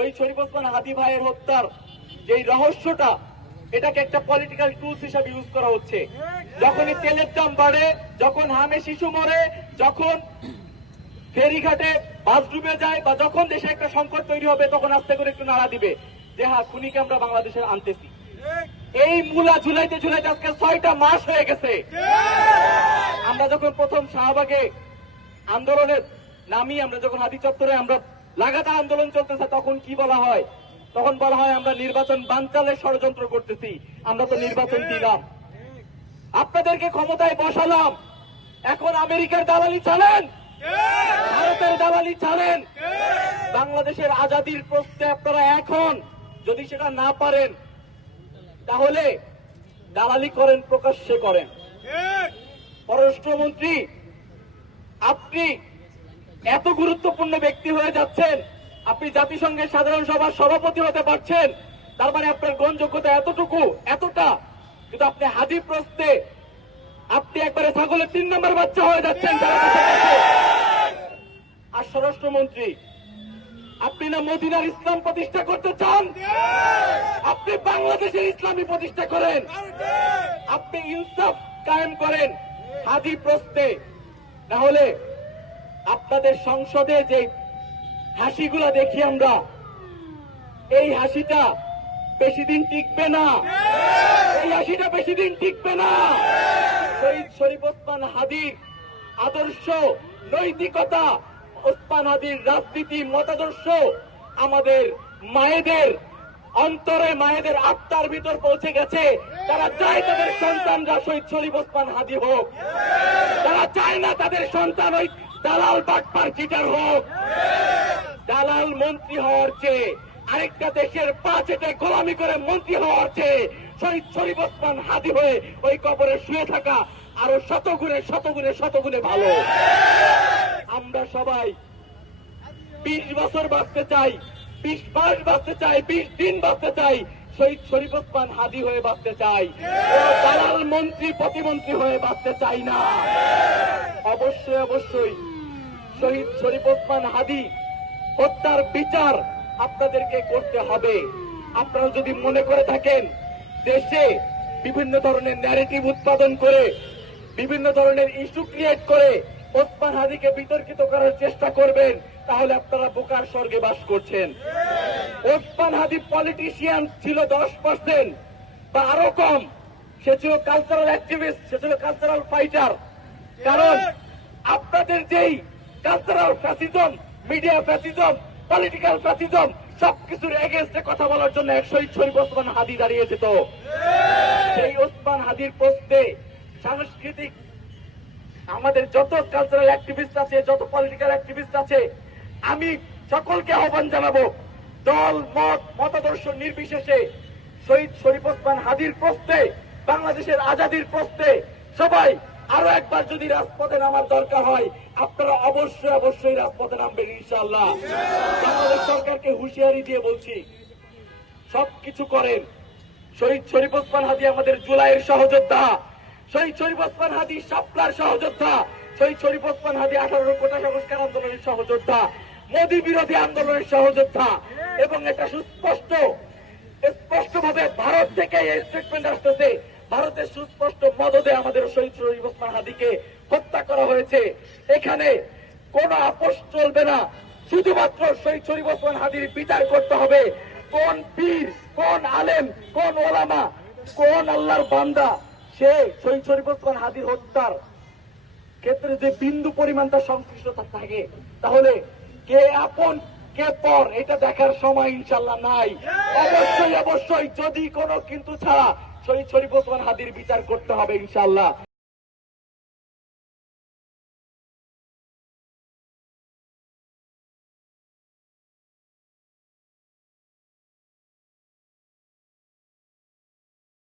শহীদ শরীফ ওসমান হাদি ভাইয়ের হত্যার যে রহস্যটা, এটাকে একটা পলিটিক্যাল টুলস হিসাবে ইউজ করা হচ্ছে। যখনই তেলের দাম বাড়ে, যখন হামে শিশু মরে, যখন ফেরিঘাটে বাস ডুবে যায়, বা যখন দেশে একটা সংকট তৈরি হবে, তখন আস্তে করে একটু নাড়া দিবে যে হ্যাঁ, খুনিকে আমরা বাংলাদেশে আনতেছি। এই মূলা ঝুলাইতে ঝুলাইতে আজকে 6টা মাস হয়ে গেছে। আমরা যখন প্রথম শাহবাগে আন্দোলনের নামি, আমরা যখন হাদি চত্বরে আমরা লাগাতার আন্দোলন চলতেছে, তখন কি বলা হয়? তখন বলা হয় আমরা নির্বাচন বানচালের ষড়যন্ত্র করতেছি। আমরা তো নির্বাচন দিলাম, আপনাদেরকে ক্ষমতায় বসালাম, এখন আমেরিকার দালালি চালেন, ভারতের দালালি চালেন। বাংলাদেশের আজাদির প্রশ্নে আপনারা এখন যদি সেটা না পারেন, তাহলে দালালি করেন, প্রকাশ্যে করেন। পররাষ্ট্রমন্ত্রী, আপনি এত গুরুত্বপূর্ণ ব্যক্তি হয়ে যাচ্ছেন, আপনি জাতিসংঘের সাধারণ সভার সভাপতি হতে পারছেন, তার মানে আপনার গ্রহণযোগ্যতা এতটুকু, এতটা। কিন্তু আপনি হাদি প্রশ্নে আপনি একবারে ছাগলের 3 নম্বর বাচ্চা হয়ে যাচ্ছেন। আর স্বরাষ্ট্রমন্ত্রী, আপনি না মদিনার ইসলাম প্রতিষ্ঠা করতে চান? আপনি বাংলাদেশের ইসলামী প্রতিষ্ঠা করেন, আপনি ইনসাফ কায়েম করেন হাদি প্রশ্নে। না হলে আপনাদের সংসদে যে হাসিগুলা দেখি আমরা, এই হাসিটা বেশি দিন টিকবে না, এই হাসিটা বেশি দিন টিকবে না। শহীদ শরীফ ওসমান হাদির আদর্শ, নৈতিকতা, ওসমান হাদির রাজনীতি মতাদর্শ আমাদের মায়েদের অন্তরে, মায়েদের আত্মার ভিতর পৌঁছে গেছে। তারা চায় তাদের সন্তানরা শহীদ শরীফ ওসমান হাদি হোক, তারা চায় না তাদের সন্তান ওই দালাল বাটপার চিটার হোক। দালাল মন্ত্রী হওয়ার চেয়ে, আরেকটা দেশের পা চেটে গোলামি করে মন্ত্রী হওয়ার চেয়ে শহীদ শরীফ ওসমান হাদি হয়ে ওই কবরে শুয়ে থাকা আরো শতগুণে শতগুণে শতগুণে ভালো। আমরা সবাই 20 বছর বাঁচতে চাই, 20 মাস বাঁচতে চাই, 20 দিন বাঁচতে চাই, শহীদ শরীফ ওসমান হাদি হয়ে বাঁচতে চাই, দালাল মন্ত্রী প্রতিমন্ত্রী হয়ে বাঁচতে চাই না। অবশ্যই অবশ্যই শহীদ শরীফ ওসমান হাদি হত্যার বিচার আপনাদেরকে করতে হবে। আপনারা যদি মনে করে থাকেন দেশে বিভিন্ন ধরনের ন্যারেটিভ উৎপাদন করে, বিভিন্ন ধরনের ইস্যু ক্রিয়েট করে ওসমান হাদিকে বিতর্কিত করার চেষ্টা করবেন, তাহলে আপনারা বোকার স্বর্গে বাস করছেন। ওসমান হাদি পলিটিশিয়ান ছিল 10% বা আরো কম। সে ছিল কালচারাল অ্যাক্টিভিস্ট, সে ছিল কালচারাল ফাইটার। কারণ আপনাদের যেই cultural fascism, media fascism, political fascism, সবকিছুর এগেইনস্টে কথা বলার জন্য এক শহীদ শরীফ ওসমান হাদি দাঁড়িয়ে যেত। সেই ওসমান হাদির প্রশ্নে সাংস্কৃতিক আমাদের যত কালচারাল অ্যাক্টিভিস্ট আছে, যত পলিটিক্যাল অ্যাক্টিভিস্ট আছে, আমি সকলকে আহ্বান জানাবো, দল মত মতাদর্শ নির্বিশেষে শহীদ শরীফ ওসমান হাদির প্রশ্নে, বাংলাদেশের আজাদির প্রশ্নে সবাই আরো একবার যদি রাজপথে নামার দরকার হয়, আপনারা অবশ্যই অবশ্যই রাজপথে নামবেন ইনশাআল্লাহ। বাংলাদেশ সরকারকে হুঁশিয়ারি দিয়ে বলছি, সবকিছু করেন। শহীদ শরীফ ওসমান হাদি আমাদের জুলাইয়ের সহযোদ্ধা, শহীদ শরীফ ওসমান হাদি শাপলার সহযোদ্ধা, শহীদ শরীফ ওসমান হাদি 18 কোটা সংস্কার আন্দোলনের সহযোদ্ধা, মোদী বিরোধী আন্দোলনের সহযোদ্ধা। এবং এটা স্পষ্টভাবে ভারত থেকে এই স্টেটমেন্ট আসতেছে, ভারতের সুস্পষ্ট মদদে আমাদের শহীদ শরীফ ওসমান হাদিকে হত্যা করা হয়েছে। এখানে কোন আপোষ চলবে না, শুধুমাত্র শহীদ শরীফ ওসমান হাদির বিচার করতে হবে। কোন পীর, কোন আলেম, কোন ওলামা, কোন আল্লাহর বান্দা সে শহীদ শরীফ ওসমান হাদির হত্যার ক্ষেত্রে যে বিন্দু পরিমাণ তার সংশ্লিষ্টতা থাকে, তাহলে কে আপন কে পর এটা দেখার সময় ইনশাল্লাহ নাই। অবশ্যই অবশ্যই যদি কোনো কিন্তু ছাড়া শহীদ শরীফ ওসমান হাদির বিচার করতে হবে ইনশাল্লাহ।